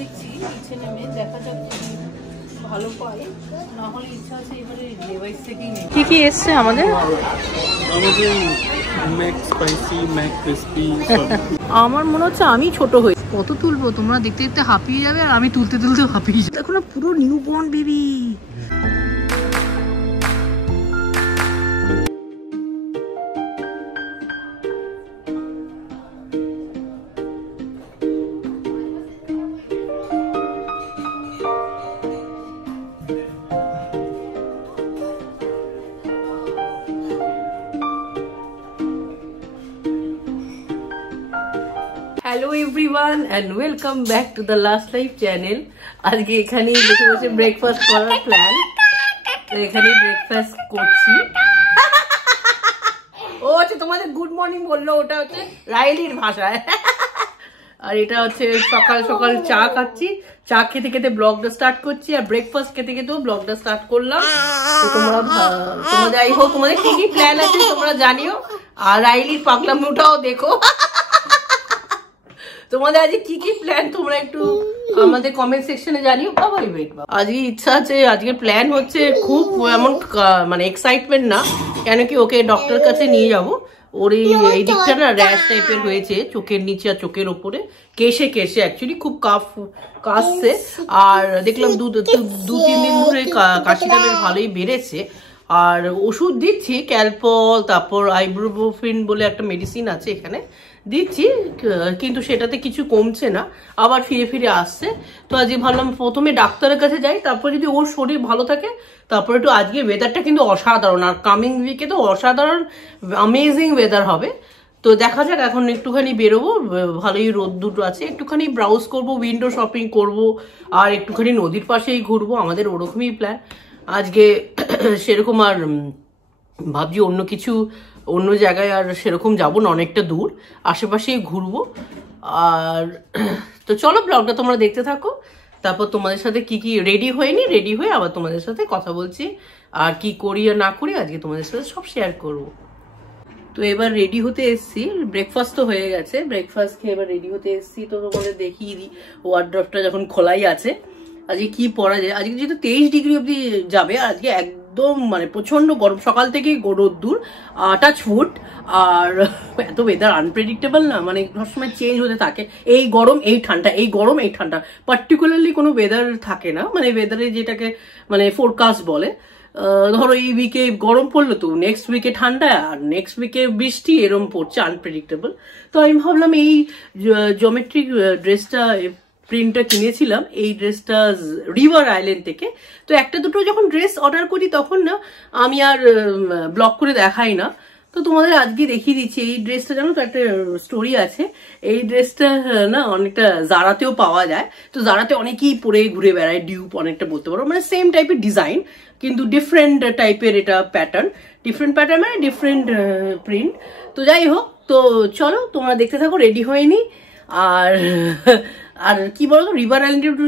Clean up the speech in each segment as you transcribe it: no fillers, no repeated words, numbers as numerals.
দেখছি নিচে নেমে, দেখা যাক যদি ভালো পাই, না হলে ইচ্ছা আছে এবারে লেভাইস থেকেই নেই। কি কি এসছে আমাদের? আমার মনে হচ্ছে আমি ছোট হই। কত তুলবো, তোমরা দেখতে দেখতে হাঁপিয়ে যাবে আর আমি তুলতে তুলতে হাঁপিয়ে যাবো। দেখো না, পুরো newborn baby. Hello everyone and welcome back to the last life channel. আজকে এখানেই বসে বসে ব্রেকফাস্ট করার প্ল্যান। তো এখানে ব্রেকফাস্ট করছি। ও হচ্ছে তোমাদের গুড মর্নিং বললো, ওটা হচ্ছে রাইলির ভাষায়। আর এটা হচ্ছে সকাল সকাল চা খাচ্ছি, চা খেতে খেতে ব্লগটা স্টার্ট করছি, আর ব্রেকফাস্ট খেতে খেতেও ব্লগটা স্টার্ট করলাম। তো তোমাদের আই হোপ তোমাদের কি কি প্ল্যান আছে তোমরা জানিও, আর রাইলির পাগলামোটাও দেখো। তোমাদের আজকে কি কি প্ল্যান তোমরা একটু আমাদের কমেন্ট সেকশনে জানিও। বাবাই ওয়েট, আজকে ইচ্ছা আছে, আজকে প্ল্যান হচ্ছে খুব এমন মানে এক্সাইটমেন্ট না, কেন কি ওকে ডক্টরের কাছে নিয়ে যাব। ওর এই দিকটা না র্যাশ টাইপের হয়েছে চোখের নিচে আর চোখের ওপরে, কেশে কেশে অ্যাকচুয়ালি খুব কাশছে। আর দেখলাম দু তিন দিন ধরে কাশিটা বেশ ভালোই বেড়েছে। আর ওষুধ দিচ্ছি, ক্যালপল, তারপর আইব্রোফিন বলে একটা মেডিসিন আছে এখানে দিচ্ছি, কিন্তু সেটাতে কিছু কমছে না, আবার ফিরে ফিরে আসছে। তো আজকে ভাবলাম প্রথমে ডাক্তারের কাছে যাই, তারপর যদি ওর শরীর ভালো থাকে তারপরে একটু। আজকে ওয়েদারটা কিন্তু অসাধারণ, আর কামিং উইকে তো অসাধারণ অ্যামেজিং ওয়েদার হবে। তো দেখা যাক, এখন একটুখানি বেরোবো, ভালোই রোদ দুটো আছে, একটুখানি ব্রাউজ করব, উইন্ডো শপিং করব, আর একটুখানি নদীর পাশেই ঘুরবো। আমাদের ওরকমই প্ল্যান আজকে। সেরকম আর ভাবছি অন্য জায়গায় আর সেরকম যাবো না, অনেকটা দূর, আশেপাশেই ঘুরবো। আর তো চলো ব্লগটা তোমরা দেখতে থাকো, তারপর তোমাদের সাথে কি কি রেডি হয়ে আবার তোমাদের সাথে কথা বলছি, আর কি করি আর না করি আজকে তোমাদের সাথে সব শেয়ার করব। তো এবার রেডি হতে এসছি, ব্রেকফাস্ট তো হয়ে গেছে, ব্রেকফাস্ট খেয়ে এবার রেডি হতে এসছি। তো তোমাদের দেখিয়ে দিই ওয়ার্ড্রপটা যখন খোলাই আছে। আজকে কি পরা যায়, আজকে যেহেতু 23 ডিগ্রি অব্দি যাবে, আজকে একদম মানে প্রচন্ড গরম, সকাল থেকেই রোদ্দুর, টাচ ফুট। আর এত ওয়েদার আনপ্রেডিক্টেবল না, মানে সবসময় চেঞ্জ হতে থাকে, এই গরম এই ঠান্ডা, এই গরম এই ঠান্ডা, পার্টিকুলারলি কোনো ওয়েদার থাকে না, মানে ওয়েদারে যেটাকে মানে ফোরকাস্ট বলে। ধরো এই উইকে গরম পড়লো, তো নেক্সট উইকে ঠান্ডা, আর নেক্সট উইকে বৃষ্টি, এরম পড়ছে, আনপ্রেডিক্টেবল। তো আমি ভাবলাম এই জিওমেট্রিক ড্রেসটা প্রিন্টটা কিনেছিলাম, এই ড্রেসটা রিভার আইল্যান্ড থেকে। তো একটা দুটো যখন ড্রেস অর্ডার করি তখন না আমি আর ব্লগ করে দেখাই না, তো তোমাদের আজকে দেখিয়ে দিচ্ছি। এই ড্রেসটা জানো তো একটা স্টোরি আছে, এই ড্রেসটা না অনেকটা জারাতেও পাওয়া যায়। তো জারাতে অনেকেই পরে ঘুরে বেড়ায়, ডিউপ অনেকটা বলতে পারো, মানে সেম টাইপের ডিজাইন কিন্তু ডিফারেন্ট টাইপের এটা প্যাটার্ন, ডিফারেন্ট মানে ডিফারেন্ট প্রিন্ট। তো যাই হোক, তো চলো তোমরা দেখতে থাকো, রেডি হয়নি। আর কি বলতো, রিভার আইল্যান্ডে একটু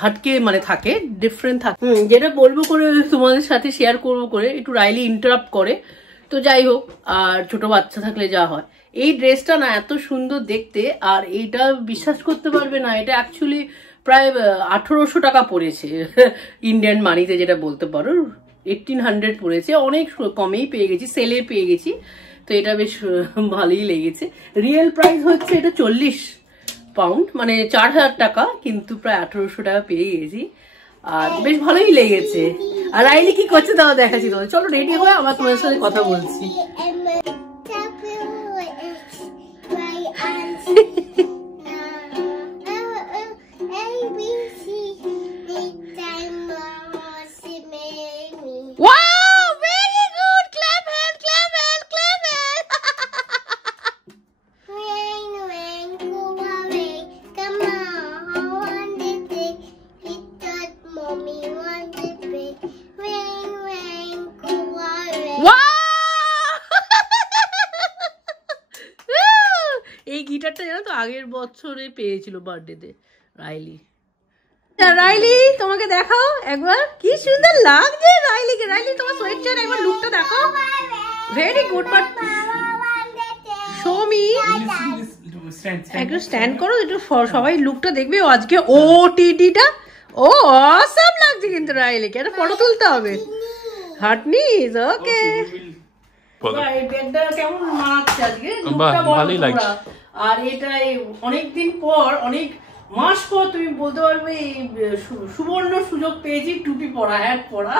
হাটকে মানে থাকে, ডিফারেন্ট থাকে, যেটা বলবো করে তোমাদের সাথে শেয়ার করবো করে একটু রাইলি ইন্টারাপ্ট করে। তো যাই হোক, আর ছোট বাচ্চা থাকলে যা হয়। এই ড্রেসটা না এত সুন্দর দেখতে, আর এইটা বিশ্বাস করতে পারবে না, এটা অ্যাকচুয়ালি প্রায় 1800 টাকা পড়েছে ইন্ডিয়ান মানিতে, যেটা বলতে পারো 1800 পড়েছে, অনেক কমেই পেয়ে গেছি, সেলে পেয়ে গেছি। তো এটা বেশ ভালোই লেগেছে। রিয়েল প্রাইস হচ্ছে এটা 40 পাউন্ড, মানে 4000 টাকা, কিন্তু প্রায় 1800 টাকা পেয়ে গেছি, আর বেশ ভালোই লেগেছে। আর রাইলি কি করছে তাও দেখাচ্ছি তোমাদের, চলো রেডি হয়ে আবার তোমাদের সাথে কথা বলছি। এই গিটারটা জানো তো আগের বছরে পেয়েছিল বার্থডেতে রাইলি। রাইলি তোমাকে দেখাও একবার, কি সুন্দর লাগছে রাইলিকে। রাইলি তোমার সোয়েটার একবার লুকটা দেখাও, very good, but show me. একটু স্ট্যান্ড করো, একটু সবাই লুকটা দেখবে। ও আজকে ওটিটিটা ও অসাম লাগছে কিন্তু রাইলিকে, একটা ফটো তুলতে হবে। হাটনিস ওকে। কেমন মানাচ্ছে আজকে? ভালোই লাগছে। আর এটা অনেকদিন পর, অনেক মাস পর তুমি বলতে পারবে এই সুবর্ণ সুযোগ পেয়েছি টুপি পরা, হ্যাট পরা।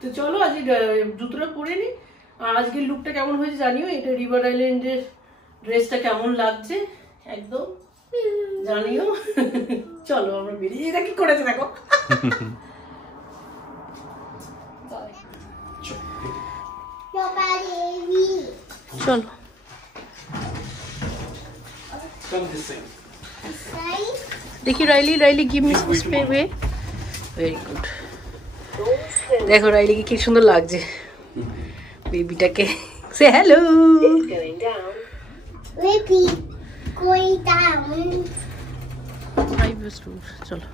তো চলো আজকে জুতোটা পরে নি। আর আজকের লুকটা কেমন হয়েছে জানিও। এটা রিভার আইল্যান্ডের ড্রেসটা কেমন লাগছে একদম জানিও। চলো আমরা বেরিয়ে যাই। কি করেছে দেখো। চলো দেখি Riley give me space. Very good. দেখো রাইলিকে কি সুন্দর লাগছে বেবিটাকে। সে হ্যালো। চলো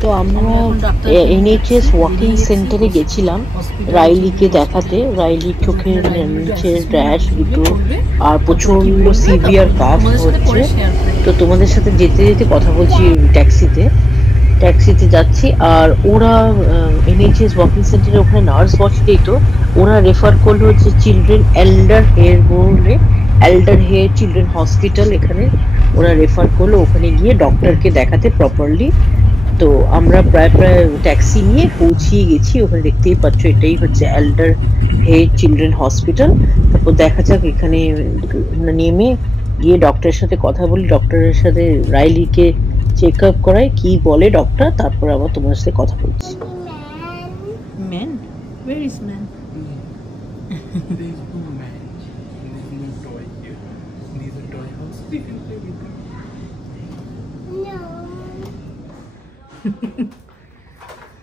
তো আমরা NHS ওয়াকিং সেন্টারে গেছিলাম রাইলিকে দেখাতে। রাইলির চোখের নিচের র্যাশ দুটো আর প্রচন্ড সিভিয়ার কাফ হচ্ছে। তো তোমাদের সাথে যেতে যেতে কথা বলছি ট্যাক্সিতে যাচ্ছি। আর ওরা NHS ওয়াকিং সেন্টারে ওখানে নার্স বসেই, তো ওরা রেফার করলো যে children Alder Hey children hospital, এখানে ওরা রেফার করলো। ওখানে গিয়ে ডক্টরকে দেখাতে প্রপারলি। তো আমরা প্রায় ট্যাক্সি নিয়ে পৌঁছিয়ে গেছি ওখানে। দেখতেই পাচ্ছ এটাই হচ্ছে এল্ডার হেড চিলড্রেন হসপিটাল। তারপর দেখা যাক এখানে নেমে গিয়ে ডক্টরের সাথে কথা বলি, ডক্টরের সাথে রাইলিকে চেক আপ করাই, কি বলে ডক্টর, তারপর আবার তোমার সাথে কথা বলছি। Man, where is man? There is no man. There is no toy here. There is a toy house. You can play with them.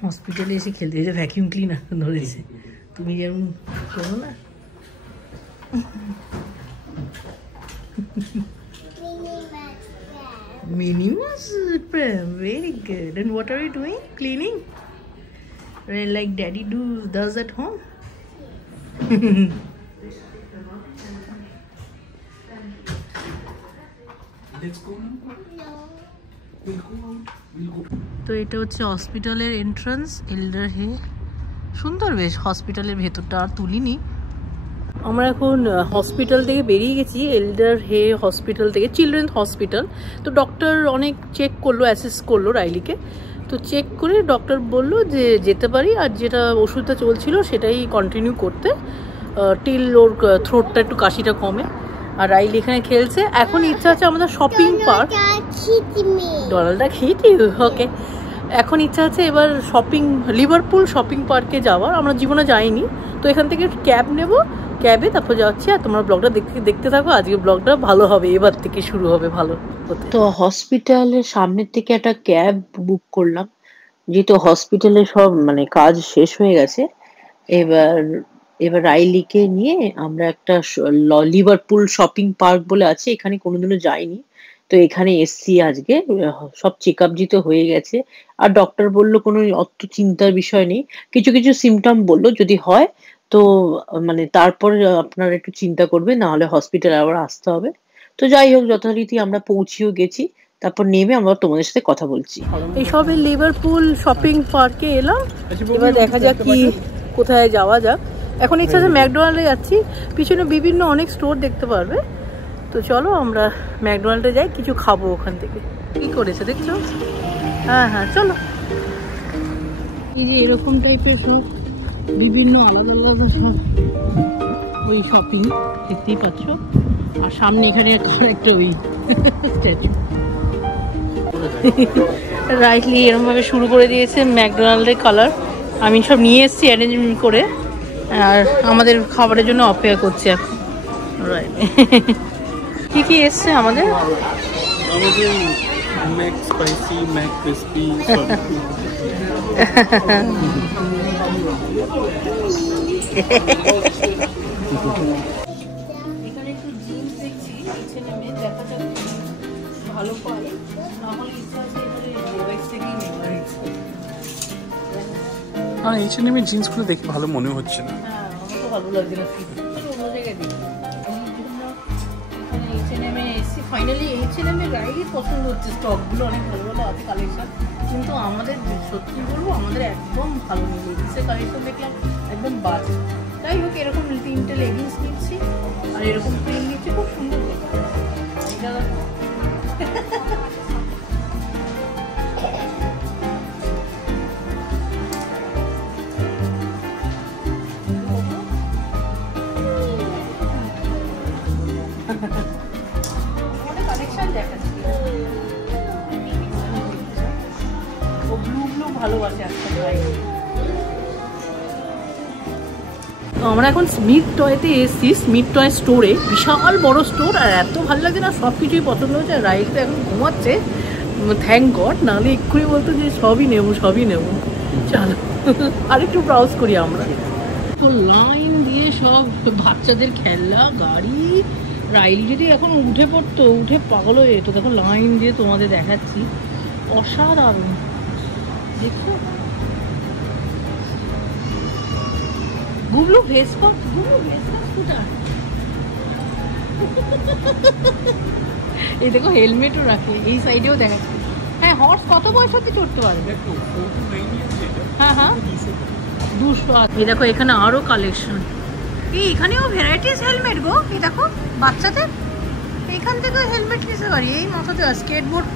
হসপিটালে এসে খেলতে এসে ভ্যাকিউম ক্লিনার ধরেছে। তুমি যেমন শোনো না। Minimus Prem, very good. And what are you doing? Cleaning? Like daddy does at home? Let's go now. We'll go out. We'll go. তো এটা হচ্ছে হসপিটালের এন্ট্রান্স, এল্ডার হে। সুন্দর বেশ হসপিটালের ভেতরটা, আর তুলিনি। আমরা এখন হসপিটাল থেকে বেরিয়ে গেছি, এল্ডার হে হসপিটাল থেকে, চিলড্রেন হসপিটাল। তো ডক্টর অনেক চেক করলো, অ্যাসেস করলো রাইলিকে। তো চেক করে ডক্টর বলল যে যেতে পারি, আর যেটা ওষুধটা চলছিল সেটাই কন্টিনিউ করতে, টিল ওর থ্রোটটা একটু কাশিটা কমে। আর রাইলি এখানে খেলছে। এখন ইচ্ছা আছে আমাদের শপিং পার্ক। ডোনাল্ডটা খেয়েছি ওকে। এখন ইচ্ছা আছে এবার লিভারপুল শপিং পার্কে যাওয়ার। আমরা জীবনে যাইনি, তো এখান থেকে ক্যাব নেব, ক্যাবে তারপর যাচ্ছি। আর তোমরা ব্লগটা দেখতে থাকো, আজকে ব্লগটা ভালো হবে, এবার থেকে শুরু হবে ভালো হতে। তো হসপিটালের সামনের থেকে একটা ক্যাব বুক করলাম, যেহেতু হসপিটালে সব কাজ শেষ হয়ে গেছে। এবার রাইলিকে নিয়ে আমরা একটা লিভারপুল শপিং পার্ক বলে আছে, এখানে কোনোদিনও যাইনি, তো এখানে এসছি আজকে। সব চেক আপ জিতো হয়ে গেছে। আর ডক্টর বলল কোনো অত চিন্তার বিষয় নেই, কিছু কিছু সিমটম বললো, যদি হয় তো তারপর আপনারা একটু চিন্তা করবে, না হলে হসপিটালে আবার আসতে হবে। তো যাই হোক, যথারীতি আমরা পৌঁছেও গেছি। তারপর নেমে আমরা তোমাদের সাথে কথা বলছি। এইসবে লিভারপুল শপিং পার্কে এলাম, এবার দেখা যাক কি কোথায় যাওয়া যাক। এখন ইচ্ছা আছে ম্যাকডোনাল্ডে যাচ্ছি, পিছনে বিভিন্ন অনেক স্টোর দেখতে পারবে। তো চলো আমরা ম্যাকডোনাল্ডে যাই, কিছু খাবো ওখান থেকে। কি করেছে দেখছো? হ্যাঁ চলো। এই যে এরকম টাইপের সব বিভিন্ন আলাদা আলাদা সব ওই শপিং দেখতেই পাচ্ছ। আর সামনে এখানে একটা ওই স্ট্যাচু। রাইটলি এরকম ভাবে শুরু করে দিয়েছে ম্যাকডোনাল্ডের কালার। আমি সব নিয়ে এসেছি অ্যারেঞ্জমেন্ট করে, আর আমাদের খাবারের জন্য অপেক্ষা করছি এখন। কি কি এসছে আমাদের? Mac spicy, Mac crispy. এখানে একটু জিন্স দেখছি, নিচে নেমে দেখা যাক ভালো পাই, না হলে ইচ্ছা আছে এবারে লেভাইস থেকেই নেওয়ার ইচ্ছে। আর H&M এর জিন্সগুলো দেখে ভালো মনে হচ্ছে না। হ্যাঁ আমার তো ভালো লাগছে না, অন্য জায়গায় দেখি। H&M এ এসছি ফাইনালি, H&M এর রাইডই পছন্দ হচ্ছে, স্টকগুলো অনেক ভালো ভালো আছে কালেকশন, কিন্তু আমাদের সত্যি বলবো আমাদের একদম ভালো নেই। লেগিংসের কালেকশন দেখলাম একদম বাজ। যাই হোক এরকম 3টে লেগিংস নিচ্ছি আর এরকম প্রিন্ট নিচ্ছি, খুব সুন্দর দেখতে। এটা কালেকশন দেখাচ্ছি, ও ব্লু ব্লু ভালোবাসে আজকাল রাইড। তো আমরা এখন স্মিথ টয়তে এসেছি, স্মিথ টয় স্টোরে, বিশাল বড় স্টোর, আর এত ভালো লাগে না, সব কিছুই পছন্দ হচ্ছে। রাইড তো এখন ঘুমাচ্ছে, থ্যাংক গড, নাহলে এক্ষুনি বলতো যে সবই নেবো সবই নেবো। চলো আর একটু ব্রাউজ করি আমরা। লাইন দিয়ে সব বাচ্চাদের খেলনা গাড়ি, রাইল যদি এখন উঠে পড়তো, উঠে পাগল হয়ে যেত। দেখো লাইন দিয়ে তোমাদের দেখাচ্ছি, অসাধারণ দেখছো। Gublu Vespa, Gublu Vespa scooter, এই দেখো হেলমেটও রাখে, এই সাইডেও দেখাচ্ছি। হ্যাঁ হর্স কত বয়স হতে চড়তে পারবে? হ্যাঁ হ্যাঁ 200। এই দেখো এখানে আরো কালেকশন, এই এখানেও ভ্যারাইটিস হেলমেট গো। এই দেখো বাচ্চাদের, এখান থেকে হেলমেট নিতে পারি, এই মাথাতে স্কেটবোর্ড,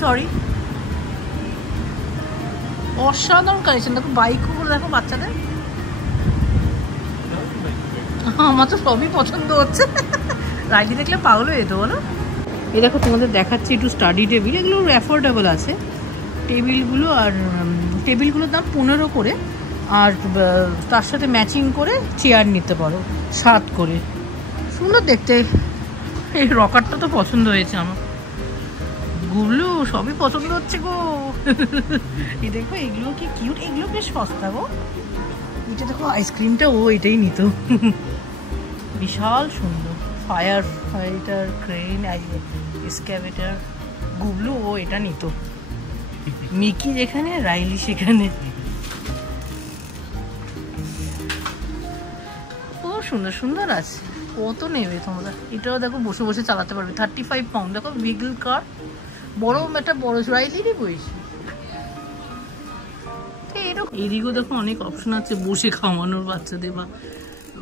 সরি, অসাধারণ কালেকশন। দেখো বাইকগুলো দেখো বাচ্চাদের, আমার তো সবই পছন্দ হচ্ছে। রাইডি দেখলে পাগল হয়ে যেত বলো। এই দেখো তোমাদের দেখাচ্ছি একটু স্টাডি টেবিল, এগুলো অ্যাফোর্ডেবল আছে টেবিলগুলো, আর টেবিলগুলোর দাম 15 করে, আর তার সাথে ম্যাচিং করে চেয়ার নিতে পারো 7 করে। সুন্দর দেখতে, এই রকারটা তো পছন্দ হয়েছে আমার। গুবলু সবই পছন্দ হচ্ছে গো। এই দেখো এগুলো কি কিউট, এগুলো বেশ সস্তা গো। এটা দেখো আইসক্রিমটা ও এটাই নিত, বিশাল সুন্দর। Fire fighter crane, excavator, Gublu ও এটা নিত। মিকি যেখানে রাইলি সেখানে, ও সুন্দর সুন্দর আছে। কত নেবে তোমরা? এটাও দেখো বসে বসে চালাতে পারবে, 35 পাউন্ড। দেখো বিগল কার, বড় একটা বড় রাইলিরই বয়সী। এদিকেও দেখো অনেক অপশন আছে বসে খাওয়ানোর বাচ্চাদের, বা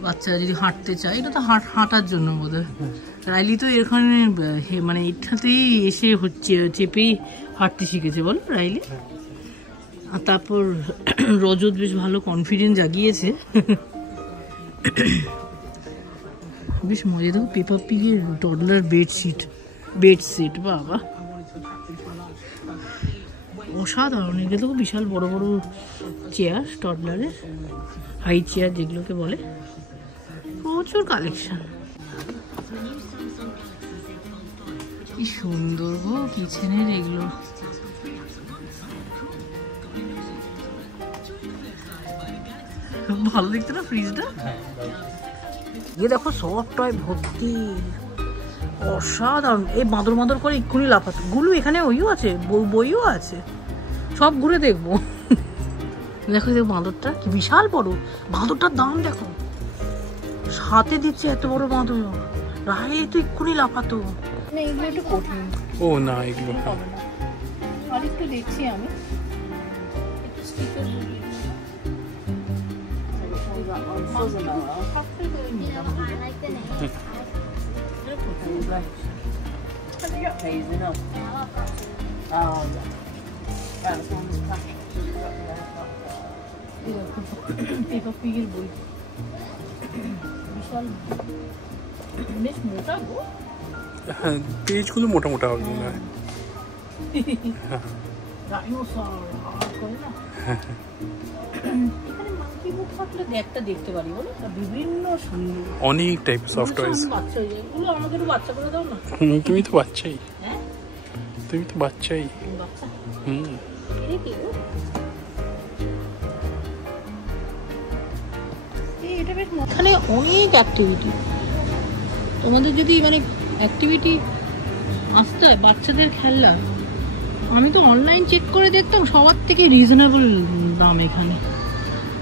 বাচ্চারা যদি হাঁটতে চায়, এটা তো হাঁটার জন্য বোধ হয়। রাইলি তো এখানে মানে এটাতেই এসে হচ্ছে চেপেই হাঁটতে শিখেছে বলো রাইলি। আর তারপর রজত বেশ ভালো কনফিডেন্স জাগিয়েছে। বেশ মজা। দেখো পেপার পিগের টডলার বেডশিট বাবা অসাধারণ। এগুলো দেখো বিশাল বড় বড় চেয়ার, টডলারের হাই চেয়ার যেগুলোকে বলে, প্রচুর কালেকশন। কি সুন্দর গো কিচেনের এগুলো। ভালো দেখতে না ফ্রিজটা? ये देखो সব টয় ভর্তি, অসাধারণ। এই বাঁদর বাঁদর করে এক্ষুনি লাফাচ্ছে। গুলো এখানে ওইও আছে, বইও আছে, সব ঘুরে দেখবো। দেখো দেখো বাঁদরটা কি বিশাল বড়। বাঁদরটার দাম দেখো, হাতে দিচ্ছে এত বড় বাঁদর। রায় তো এক্ষুনি লাফাতো। এগুলো একটু কঠিন। ও না এগুলো হবে না, আর একটু দেখছি আমি। পেপার পিগের বই বিশাল, বেশ মোটা গো। হ্যাঁ পেজগুলো মোটা মোটা হবে না। ডাইনোসর করে না, এখানে মাঙ্কি বুক থাকলে একটা দেখতে পারি বলো, বিভিন্ন সুন্দর অনেক টাইপ সফট টয়েস। বাচ্চা হয়ে যায় এগুলো, আমাদেরও বাচ্চা করে দাও না। তুমি তো বাচ্চাই। হ্যাঁ তুমি তো বাচ্চাই। বাচ্চা হুম কি গো, এটা বেশ। এখানে অনেক অ্যাক্টিভিটি, তোমাদের যদি মানে অ্যাক্টিভিটি আসতে হয় বাচ্চাদের খেলনা, আমি তো অনলাইন চেক করে দেখতাম সবার থেকে রিজনেবল দাম এখানে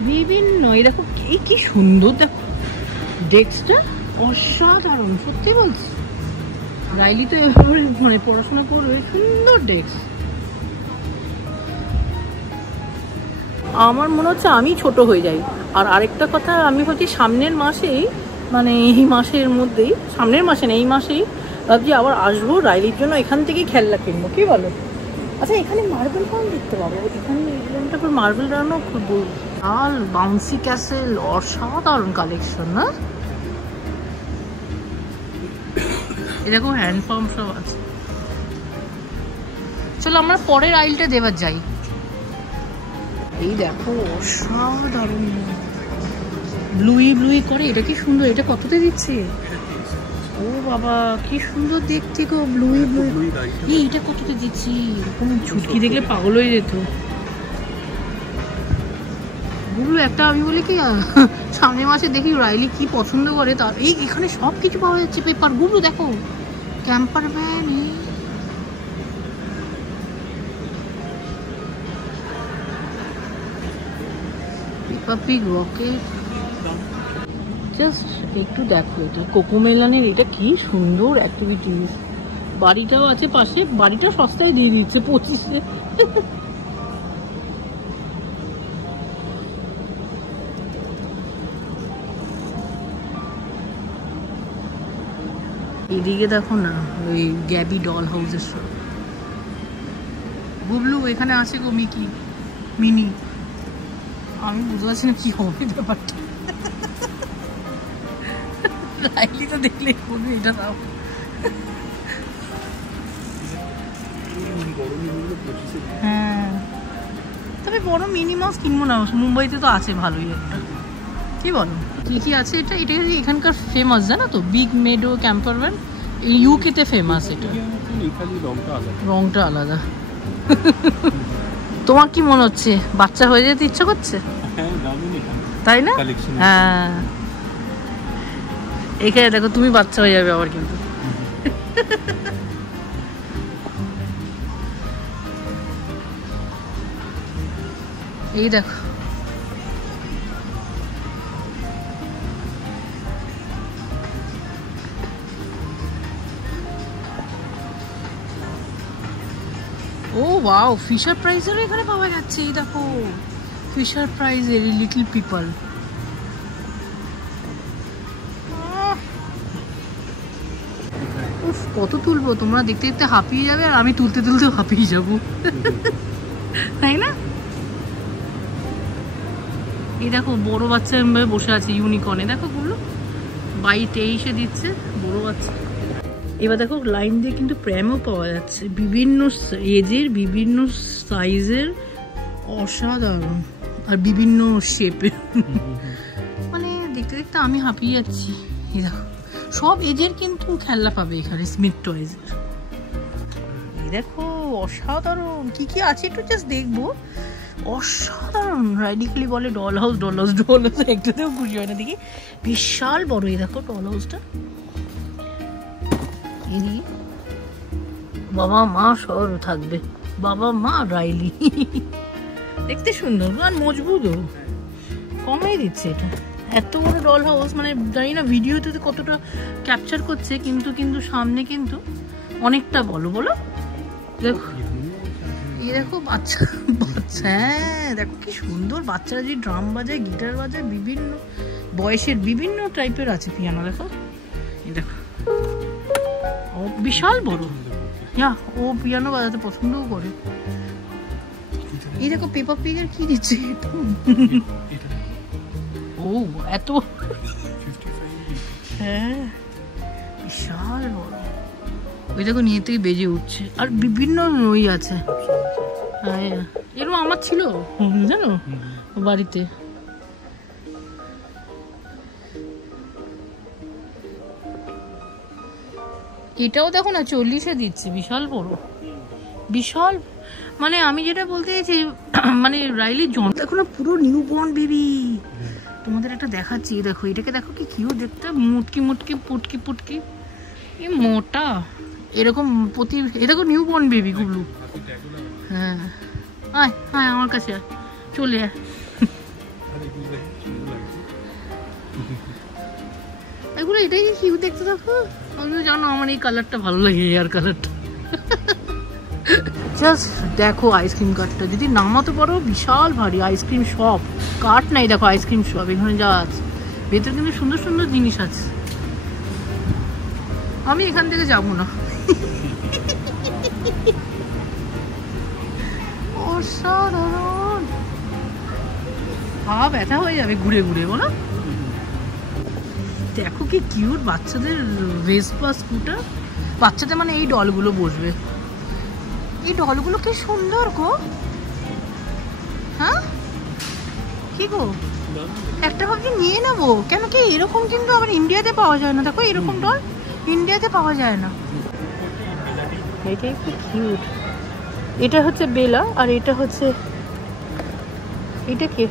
বিভিন্ন। এই দেখো কি সুন্দর, দেখো ডেস্কটা অসাধারণ, সত্যি বলছি। রাইলি তো মানে পড়াশোনা করবে, সুন্দর ডেস্ক। আমার মনে হচ্ছে আমি ছোট হয়ে যাই। আর আরেকটা কথা, আমি ভাবছি সামনের মাসেই, মানে এই মাসের মধ্যেই, সামনের মাসে না এই মাসেই ভাবছি আবার আসবো রাইলির জন্য, এখান থেকেই খেলনা কিনবো, কি বলো? আচ্ছা এখানে মার্বেল ফার্ম দেখতে পাবো, এখানে এখানটা পর মার্বেল রানও খুব লাল বাউন্সি ক্যাসেল, অসাধারণ কালেকশন না? এই দেখো হ্যান্ড পাম্প সব আছে। চলো আমরা পরের আইলটা দেবার যাই। এই দেখো অসাধারণ ব্লুই করে, এটা কি সুন্দর, এটা কততে দিচ্ছে? ও বাবা কি সুন্দর দেখতে গো, ব্লুই এটা কততে দিচ্ছি? এরকম ছুটকি দেখলে পাগল হয়ে যেত। বুবলু একটা আমি বলি কি, সামনের মাসে দেখি রাইলি কি পছন্দ করে তার, এই এখানে সব কিছু পাওয়া যাচ্ছে পেপার। বুবলু দেখো camper van, Peppa Pig rocket, just একটু দেখো এটা কোকোমেলানের, এটা কি সুন্দর অ্যাক্টিভিটিস। বাড়িটাও আছে পাশে, বাড়িটা সস্তায় দিয়ে দিচ্ছে 25-এ। এদিকে দেখো না ওই গ্যাবি ডল হাউসের সব। বুবলু এখানে আছে গো মিকি মিনি, আমি বুঝতে পারছি না কি হবে ব্যাপারটা। রাইলি তো দেখলে বলবে এটা দাও। হ্যাঁ তবে বড় মিনি মাউস কিনবো না, মুম্বাইতে তো আছে ভালোই একটা, কি বলো? কি আছে এটা? এটা এখানকার ফেমাস জানো তো, বিগ মেডো ক্যাম্পার ভ্যান, ইউকে তে ফেমাস। এটা রংটা আলাদা। তোমার কি মনে হচ্ছে বাচ্চা হয়ে যেতে ইচ্ছা করছে? তাই না? হ্যাঁ এখানে দেখো তুমি বাচ্চা হয়ে যাবে আবার কিন্তু। এই দেখো ও ওয়াও, ফিশার প্রাইজেরও এখানে পাওয়া যাচ্ছে। এই দেখো ফিশার প্রাইজের লিটল পিপল, উফ কত তুলবো, তোমরা দেখতে দেখতে হাঁপিয়ে যাবে আর আমি তুলতে তুলতে হাঁপিয়ে যাবো। তাই না? এই দেখো বড় বাচ্চা বসে আছে ইউনিকর্নে, দেখো গুলো 22-23-এ দিচ্ছে বড় বাচ্চা। এবার দেখো লাইন দিয়ে কিন্তু প্র্যামও পাওয়া যাচ্ছে, বিভিন্ন এজের বিভিন্ন সাইজের, অসাধারণ, আর বিভিন্ন শেপের। মানে দেখতে দেখতে আমি হাঁপিয়ে যাচ্ছি। এই দেখো সব এজের কিন্তু খেলনা পাবে এখানে স্মিথ টয়েজের। এই দেখো অসাধারণ কি কি আছে, একটু জাস্ট দেখবো। অসাধারণ, রাইলি খালি বলে doll house doll house doll house, একটাতেও খুশি হয় না। দেখি বিশাল বড়, এই দেখো ডল হাউসটা, বাবা মা সব থাকবে, বাবা মা রাইলি। দেখতে সুন্দর আর মজবুতও, কমাই দিচ্ছে এটা। এত বড় ডল হাউস, মানে জানি না ভিডিওতে কতটা ক্যাপচার করছে, কিন্তু কিন্তু সামনে কিন্তু অনেকটা বলো দেখো। এই দেখো বাচ্চা বাচ্চা, হ্যাঁ দেখো কি সুন্দর, বাচ্চারা যে ড্রাম বাজায়, গিটার বাজায়, বিভিন্ন বয়সের বিভিন্ন টাইপের আছে পিয়ানো। দেখো এই দেখো ও বিশাল বড়, হ্যাঁ ও পিয়ানো বাজাতে পছন্দও করে। এই দেখো পেপার পিগের কি দিচ্ছে, ও এত, হ্যাঁ বিশাল বড়। ওই দেখো নিয়ে থেকে বেজে উঠছে, আর বিভিন্ন ওই আছে। হ্যাঁ এরকম আমার ছিল জানো বাড়িতে। এটাও দেখো না 40-এ দিচ্ছে, বিশাল বড়, বিশাল। মানে আমি যেটা বলতে চাইছি, মানে রাইলি জন দেখো না পুরো নিউ বর্ন বেবি। তোমাদের একটা দেখাচ্ছি, দেখো এটাকে দেখো কি কিউট দেখতে, মুটকি মুটকি পুটকি পুটকি, এই মোটা এরকম প্রতি, এ দেখো নিউ বর্ন বেবি গুলো। হ্যাঁ আয় আয় আমার কাছে আয়, চলে আয়। এগুলো এটাই কিউ দেখতে থাকো। আমিও জানো আমার এই কালারটা ভালো লাগে, এয়ার কালারটা। জাস্ট দেখো আইসক্রিম কাঠটা, যদি নামাতে পারো বিশাল ভারী আইসক্রিম শপ। কাঠ নাই, দেখো আইসক্রিম শপ এখানে যা আছে। ভেতরে কিন্তু সুন্দর সুন্দর জিনিস আছে। আমি এখান থেকে যাবো না। অসাধারণ, পা ব্যথা হয়ে যাবে ঘুরে ঘুরে, বলো। দেখো কি কিউট বাচ্চাদের ভেসপা স্কুটার। বাচ্চাদের মানে এই ডলগুলো বসবে, এই ডলগুলো কি সুন্দর গো। হ্যাঁ কি গো, একটা ভাবছি নিয়ে নেবো। কেন কি এরকম কিন্তু আবার ইন্ডিয়াতে পাওয়া যায় না। দেখো এরকম ডল ইন্ডিয়াতে পাওয়া যায় না। এটা একটু কিউট। এটা হচ্ছে বেলা, আর এটা হচ্ছে, এটা কি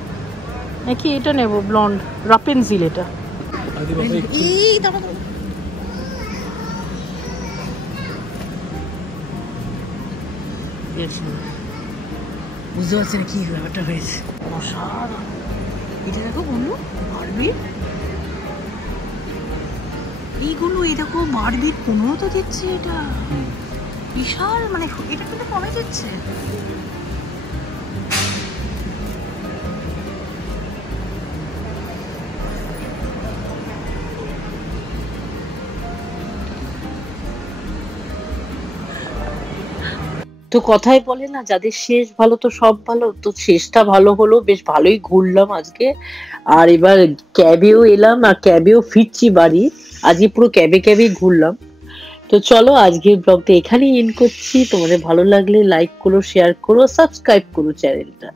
নাকি এটা নেবো ব্লন্ড রাপেনজিল। এটা এই দাঁড়া, বুঝতে পারছি না কি ব্যাপারটা হয়েছে। অসাধারণ। এটা দেখো বন্ধু বারবির, এইগুলো এই দেখো বারবির 15 তো দিচ্ছে। এটা বিশাল, মানে এটা কিন্তু কমে দিচ্ছে। তো কথাই বলে না, যাদের শেষ ভালো তো সব ভালো। তো শেষটা ভালো হলো, বেশ ভালোই ঘুরলাম আজকে। আর এবার ক্যাবেও এলাম, আর ক্যাবেও ফিরছি বাড়ি। আজকে পুরো ক্যাবে ক্যাবেই ঘুরলাম। তো চলো আজকের ব্লগটা এখানেই এন্ড করছি। তোমাদের ভালো লাগলে লাইক করো, শেয়ার করো, সাবস্ক্রাইব করো চ্যানেলটা।